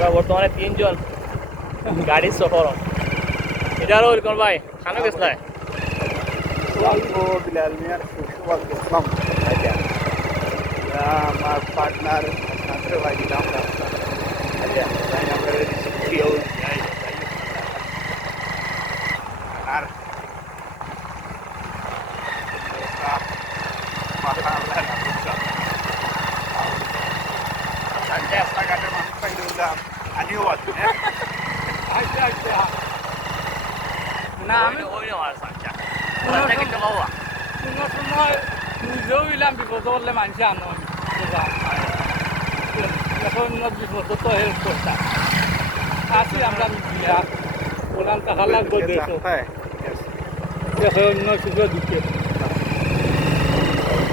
আমরা বর্তমানে 3 জন গাড়ি সফর এটারও ওরকম ভাই খানো গেছলাই ও বিলাল মিয়ার সুসবাল ইসলাম আচ্ছা আমার পার্টনার নাসর ভাই দিলাম আচ্ছা তাই আমরা ভিডিও আর মাথা আল্লাহ না বুঝছো আচ্ছা রাস্তাঘাটের মানুষ পাইলে উঠলাম আনিও বাদ আচ্ছা আচ্ছা না আমি ওই আর সাচ্চা রাস্তা কিন্তু বাবা কোনো সময় নিজেও ইলাম বিপদ করলে মানুষে আনো এখন বিপদ তো হেল্প করতাম আছি আমরা মিলিয়া ওনার টাকা লাগবে দেশো এখন অন্য সুযোগ দিতে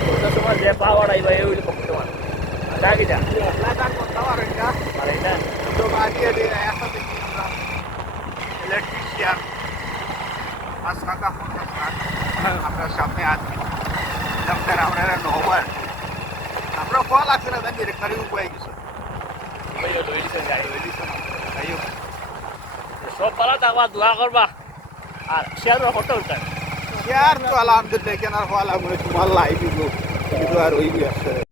ওটা সময় যে পাওয়ার আইবা এই হইলো পক্ষে তোমার জাগি যা লাগান করতে পারেন না আর এটা তো বাড়িয়ে দিয়ে একসাথে ইলেকট্রিশিয়ান পাঁচ টাকা 50 লাখ আপনার সামনে আছি আপনার আমরা নহবার আমরা ফল লাগছে না জানি রেখারি উপায় কিছু ওই লইছে গাড়ি সব পালা থাকবা দোয়া করবা আর শেয়ার ফটো উঠান ইয়ার তো আলহামদুলিল্লাহ কেনার ফল আমরা তোমার লাইভ দিব কিন্তু আর ওই আসছে